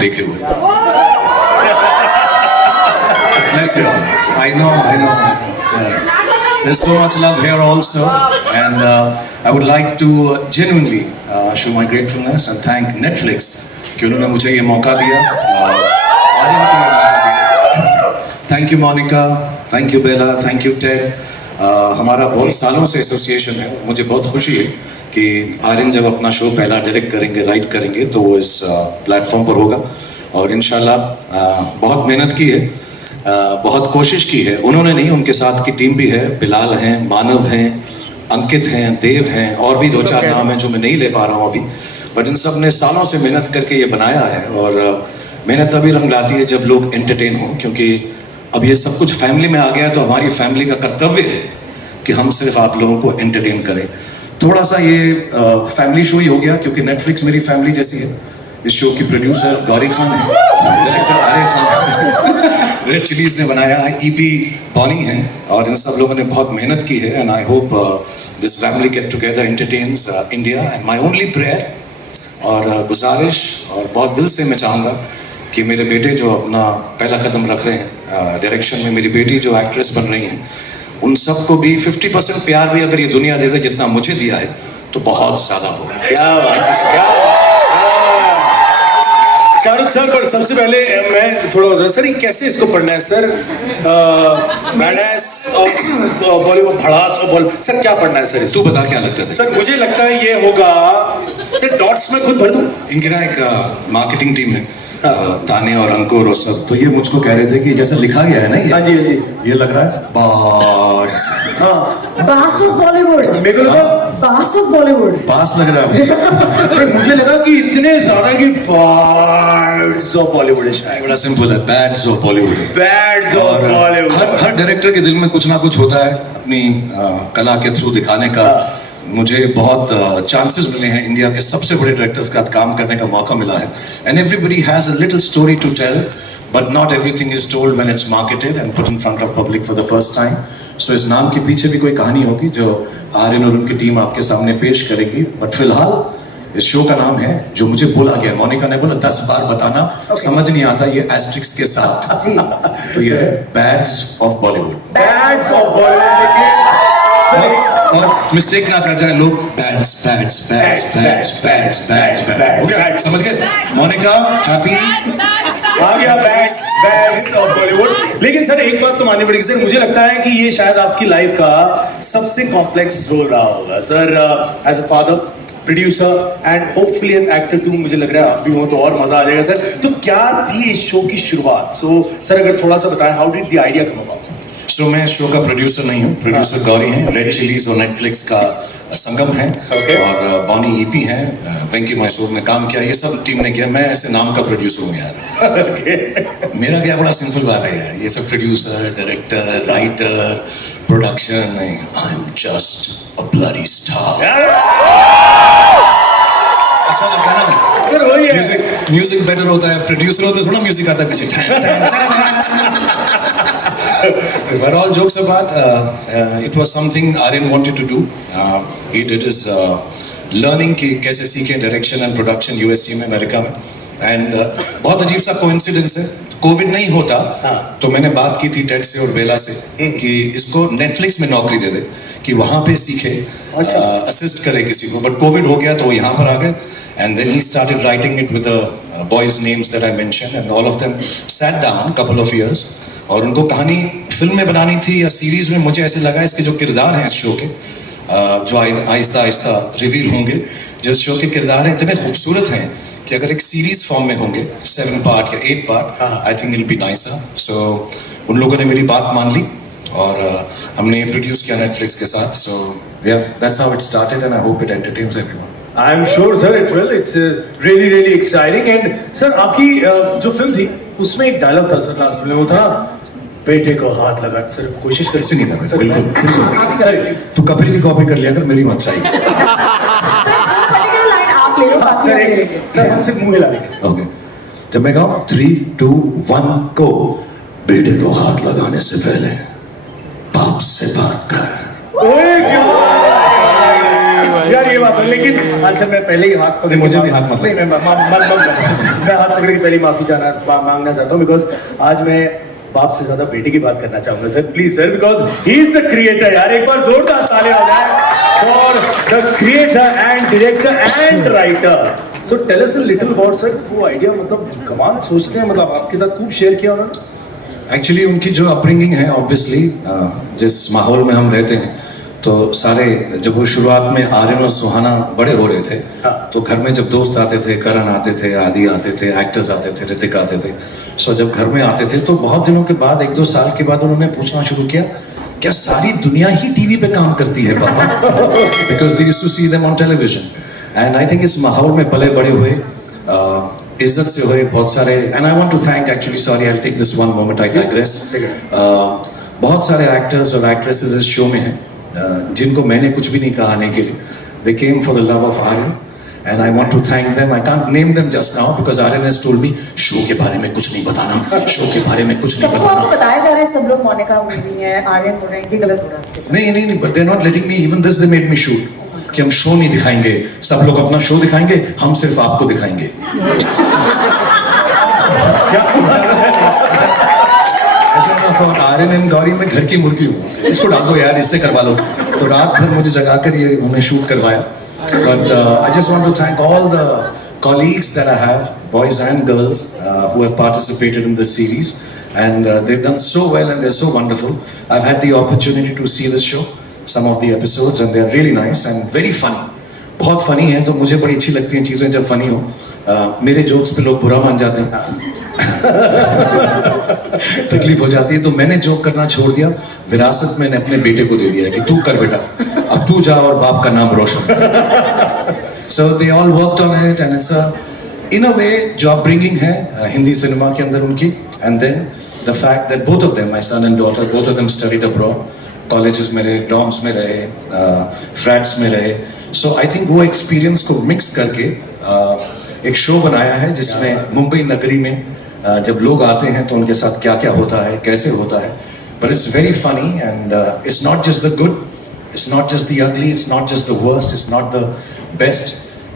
देखे हुए। Bless you. I know. There's so much love here also, and I would like to genuinely show my gratefulness and thank Netflix कि उन्होंने मुझे ये मौका दिया, आर्यन को ये मौका दिया। Thank you Monica, thank you Bella, thank you Ted. हमारा बहुत सालों से एसोसिएशन है। मुझे बहुत खुशी है कि आर्यन जब अपना शो पहला डायरेक्ट करेंगे, राइट करेंगे, तो वो इस प्लेटफॉर्म पर होगा और इंशाल्लाह बहुत मेहनत की है, बहुत कोशिश की है उन्होंने, नहीं उनके साथ की टीम भी है, बिलाल हैं, मानव हैं, अंकित हैं, देव हैं और भी दो चार नाम हैं जो मैं नहीं ले पा रहा हूँ अभी, बट इन सब ने सालों से मेहनत करके ये बनाया है और मेहनत तभी रंग लाती है जब लोग एंटरटेन हों, क्योंकि अब ये सब कुछ फैमिली में आ गया है तो हमारी फैमिली का कर्तव्य है कि हम सिर्फ आप लोगों को एंटरटेन करें। थोड़ा सा ये फैमिली शो ही हो गया क्योंकि नेटफ्लिक्स मेरी फैमिली जैसी है। इस शो की प्रोड्यूसर गौरी खान है, डायरेक्टर आर्य खान, रेड चिलीज ने बनाया, ईपी बॉनी है और इन सब लोगों ने बहुत मेहनत की है and I hope this family get together entertains India and my only prayer और गुजारिश और बहुत दिल से मैं चाहूँगा कि मेरे बेटे जो अपना पहला कदम रख रहे हैं डायरेक्शन में, मेरी बेटी जो एक्ट्रेस बन रही हैं, उन सबको भी 50% प्यार भी अगर ये दुनिया दे दे जितना मुझे दिया है तो बहुत ज़्यादा होगा। शाहरुख सर, पर सबसे पहले मैं थोड़ा सर ये कैसे इसको पढ़ना है सर? बैडएस और बॉलीवुड भड़ास और बॉलीवुड, सर क्या पढ़ना है सर? तू बता क्या लगता है? सर मुझे लगता है ये होगा सर, डॉट्स में खुद भर दूं। इनकी ना एक मार्केटिंग टीम है, ताने और अंकुर और सब, तो ये मुझको कह रहे थे कि जैसा लिखा गया है ना ये, हाँ जी हाँ जी, ये लग रहा है बास। हाँ बास ऑफ बॉलीवुड, मेरे को लगा बास ऑफ बॉलीवुड, बास लग रहा है। मुझे लगा कि इतने ज्यादा कि बाड्स ऑफ बॉलीवुड है शायद। बड़ा सिंपल है, bads of Bollywood. Bads of Bollywood. हर डायरेक्टर के दिल में कुछ ना कुछ होता है अपनी कला के थ्रू दिखाने का। मुझे बहुत चांसेस मिले हैं, इंडिया के सबसे बड़े डायरेक्टर्स का काम करने का मौका मिला है and everybody has a little story to tell, but not everything is told when it's marketed and put in front of public for the first time. So इस नाम के पीछे भी कोई कहानी होगी जो आर्यन और उनकी टीम आपके सामने पेश करेगी, बट फिलहाल इस शो का नाम है जो मुझे बोला गया, मोनिका ने बोला 10 बार बताना, समझ नहीं आता ये एस्ट्रिक्स के साथ, तो ये है bads of Bollywood. Bads of Bollywood. और मिस्टेक ना कर जाए लोग, bads bads bads bads bads bads bads, हो गया? समझ गए? मोनिका हैप्पी आ गया बैड्स ऑफ बॉलीवुड। लेकिन सर एक बात तो माननी पड़ेगी सर, मुझे लगता है कि ये शायद आपकी लाइफ का सबसे कॉम्प्लेक्स रोल रहा होगा sir, as a father, producer and hopefully an actor too. मुझे लग रहा है आप भी हो तो और मजा आ जाएगा सर। तो क्या थी इस शो की शुरुआत? सो सर अगर थोड़ा सा बताएं, how did the idea come about? So मैं शो का प्रोड्यूसर नहीं हूँ, प्रोड्यूसर गौरी हैं, रेड चिलीज और नेटफ्लिक्स का संगम है और बॉनी ईपी हैं, वेंकी मैसूर में काम किया, ये सब टीम ने किया, मैं ऐसे नाम का प्रोड्यूसर हूँ यार। मेरा क्या बड़ा सिंपल बात है यार, ये सब प्रोड्यूसर, डायरेक्टर, राइटर, प्रोडक्शन नहीं, I am just a bloody star. अच्छा लगता है ना सर? वही है, म्यूजिक बेटर होता है, प्रोड्यूसर होता है थोड़ा म्यूजिक आता है पीछे। But all jokes apart, it was something Aryan wanted to do. He did his learning कि कैसे सीखें डायरेक्शन एंड प्रोडक्शन यूएससी में, अमेरिका में, एंड बहुत अजीब सा कोइंसिडेंस है, कोविड नहीं होता तो मैंने बात की थी टेड से और बेला से कि इसको नेटफ्लिक्स में नौकरी दे दे कि वहाँ पे सीखे, असिस्ट करे किसी को, बट कोविड हो गया तो वो यहाँ पर आ गए and then he started writing it with the boys names that I mentioned and all of them sat down couple of years और उनको कहानी फिल्म में बनानी थी या सीरीज में। मुझे ऐसे लगा इसके जो किरदार हैं इस शो के, जो आहिस्ता आहिस्ता रिवील होंगे, जो शो के किरदार हैं इतने खूबसूरत हैं कि अगर एक सीरीज फॉर्म में होंगे 7 पार्ट या 8 part, I think it be nicer. So उन लोगों ने मेरी बात मान ली और हमने ये प्रोड्यूस किया नेटफ्लिक्स के साथ। So that's how it started and I hope it entertains everyone. I am sure sir it will, it's really really exciting. And sir आपकी जो फिल्म थी उसमें एक डायलॉग था सर लास्ट में, वो था बेटे को हाथ लगा। सर कोशिश कर, ऐसे नहीं था बिल्कुल। तू कपिल की कॉपी कर लिया कर, मेरी मत चाहिए। सर हमसे मुंह मिला लेंगे। ओके, जब मैं कहूँ 3 2 1 को, बेटे को हाथ लगाने से पहले बाप से बात कर। यार ये बात लेकिन अच्छा मैं पहले ही हाथ पकड़ मुझे भी हाथ मत नहीं मैं हाथ पकड़ के पहले माफी मांगना चाहता हूँ बिकॉज आज मैं बाप से ज्यादा बेटे की बात करना चाहूंगा sir please sir because he is the creator यार एक बार जोरदार तालियां हो जाए for the creator and director and writer so tell us a little about sir वो आइडिया मतलब कमाल सोचते हैं मतलब आपके साथ खूब शेयर किया उन्होंने एक्चुअली उनकी जो अपब्रिंगिंग है ऑब्वियसली जिस माहौल में हम रहते हैं तो सारे जब वो शुरुआत में आर्यन और सुहाना बड़े हो रहे थे तो घर में जब दोस्त आते थे करण आते थे आदि आते थे एक्टर्स आते थे ऋतिक आते थे सो जब घर में आते थे तो बहुत दिनों के बाद 1-2 साल के बाद उन्होंने पूछना शुरू किया क्या सारी दुनिया ही टीवी पे काम करती है पापा because they used to see them on television and I think इस माहौल में पले बड़े हुए इज्जत से हुए बहुत सारे and I want to thank actually sorry I will take this one moment I digress बहुत सारे एक्टर्स और एक्ट्रेसेस इस शो में हैं जिनको मैंने कुछ भी नहीं कहा आने के लिए they came for the love of Aryan and I want to thank them I can't name them just now because Aryan has told me show के बारे में कुछ नहीं बताना शो के बारे में कुछ नहीं सबको आपको बताना बताया जा रहा है सब लोग मोनिका बोल रही है आर्यन बोल रहे हैं कि गलत हो रहा है आपके साथ। नहीं but they are not letting me even this they made me shoot कि हम शो नहीं दिखाएंगे सब लोग अपना शो दिखाएंगे हम सिर्फ आपको दिखाएंगे ऐसा ना फॉर आर्यन एंड गौरी में घर की मुर्गी हूँ इसको डाल दो यार इससे करवा लो तो रात भर मुझे जगा कर ये उन्हें शूट करवाया but I just want to thank all the colleagues that I have boys and girls who have participated in this series and they've done so well and they're so wonderful. I've had the opportunity to see this show some of the episodes and they're really nice and very funny. बहुत funny है तो मुझे बड़ी अच्छी लगती हैं चीज़ें जब फनी हो मेरे जोक्स पे लोग बुरा मान जाते हैं तकलीफ हो जाती है तो मैंने जोक करना छोड़ दिया विरासत मैंने अपने बेटे को दे दिया है कि तू कर बेटा अब तू जा और बाप का नाम रोशन so they all worked on it and it's in a way जो अपब्रिंगिंग है हिंदी सिनेमा के अंदर उनकी and then the fact that both of them my son and daughter both of them studied abroad colleges में रहे dorms में रहे flats में रहे सो आई थिंक वो एक्सपीरियंस को मिक्स करके एक शो बनाया है जिसमें मुंबई नगरी में जब लोग आते हैं तो उनके साथ क्या क्या होता है कैसे होता है but it's very funny and it's not just the good it's not just the ugly it's not just the worst it's not the best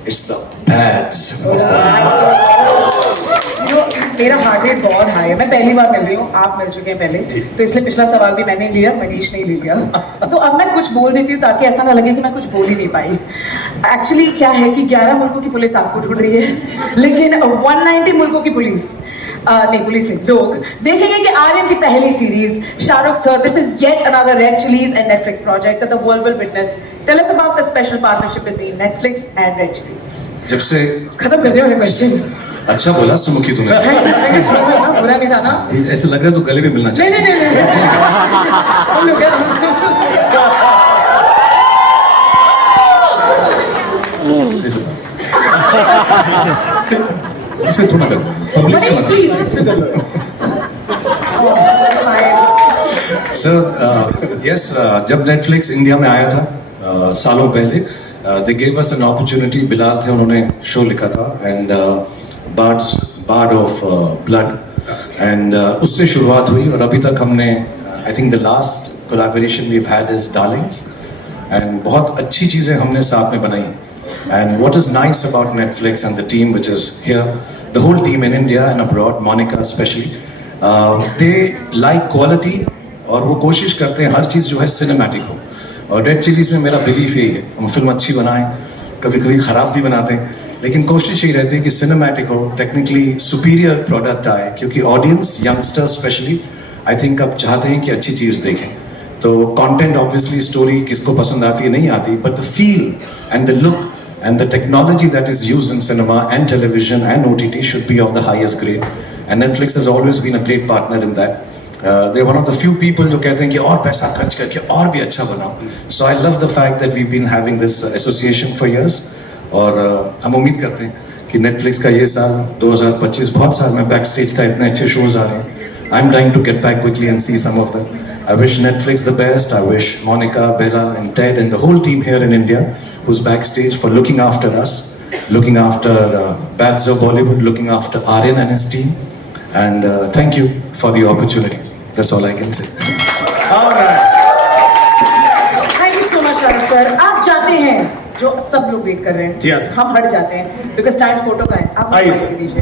it's the bads मेरा हार्ट रेट बहुत हाई है मैं पहली बार मिल रही हूँ आप मिल चुके हैं पहले तो इसलिए पिछला सवाल भी मैंने लिया मनीष ने ले लिया तो अब मैं कुछ बोल देती हूँ ताकि ऐसा ना लगे कि मैं कुछ बोल ही नहीं पाई एक्चुअली क्या है कि 11 मुल्कों की पुलिस आपको ढूंढ रही है लेकिन 190 मुल्कों की पुलिस नहीं पुलिस नहीं लोग देखेंगे कि आर्यन की पहली series Shah Rukh sir this is yet another Red Chillies and Netflix project that the world will witness tell us about the special partnership between Netflix and Red Chillies जब से खत्म कर दिया मैंने क्वेश्चन अच्छा बोला सुमुखी तूने बुरा नहीं था ना ऐसे लग रहा है तो गले में मिलना चाहिए इसे थोड़ा कर मनीष प्लीज सर यस जब नेटफ्लिक्स इंडिया में आया था सालों पहले they gave us an opportunity Bilal थे उन्होंने शो लिखा था and Bard of Blood and उससे शुरुआत हुई और अभी तक हमने I think the last collaboration we had is Darlings and बहुत अच्छी चीज़ें हमने साथ में बनाई and what is nice about Netflix and the team which is here the whole team in India and abroad Monika specially they like quality और वो कोशिश करते हैं हर चीज़ जो है सिनेमैटिक हो और रेड चिलीज में मेरा बिलीफ यही है हम फिल्म अच्छी बनाएं कभी कभी ख़राब भी बनाते हैं लेकिन कोशिश यही रहती है कि सिनेमैटिक हो टेक्निकली सुपीरियर प्रोडक्ट आए क्योंकि audience youngsters specially I think अब चाहते हैं कि अच्छी चीज़ देखें तो कंटेंट ऑब्वियसली स्टोरी किसको पसंद आती है नहीं आती but the feel and the look and the technology that is used in cinema and television and OTT should be of the highest grade and Netflix has always been a great partner in that they are one of the few people जो कहते हैं कि और पैसा खर्च करके और भी अच्छा बनाओ so I love the fact that we've been having this association for years और हम उम्मीद करते हैं कि नेटफ्लिक्स का ये साल 2025 बहुत साल में बैक स्टेज था इतने अच्छे शोज आ रहे हैं I'm trying to get back quickly and see some of them I wish Netflix the best I wish Monica, Bella and Ted and the whole team here in India who's backstage for looking after us looking after Bats of Bollywood looking after Aryan and his team and thank you for the opportunity that's all I can say all right thank you so much Shahrukh sir आप जाते हैं जो सब लोग wait कर रहे हैं, जी हाँ, सर। हम हट जाते हैं बिकॉज टाइम फोटो का है। आप आइए, माइक सर। दीजिए।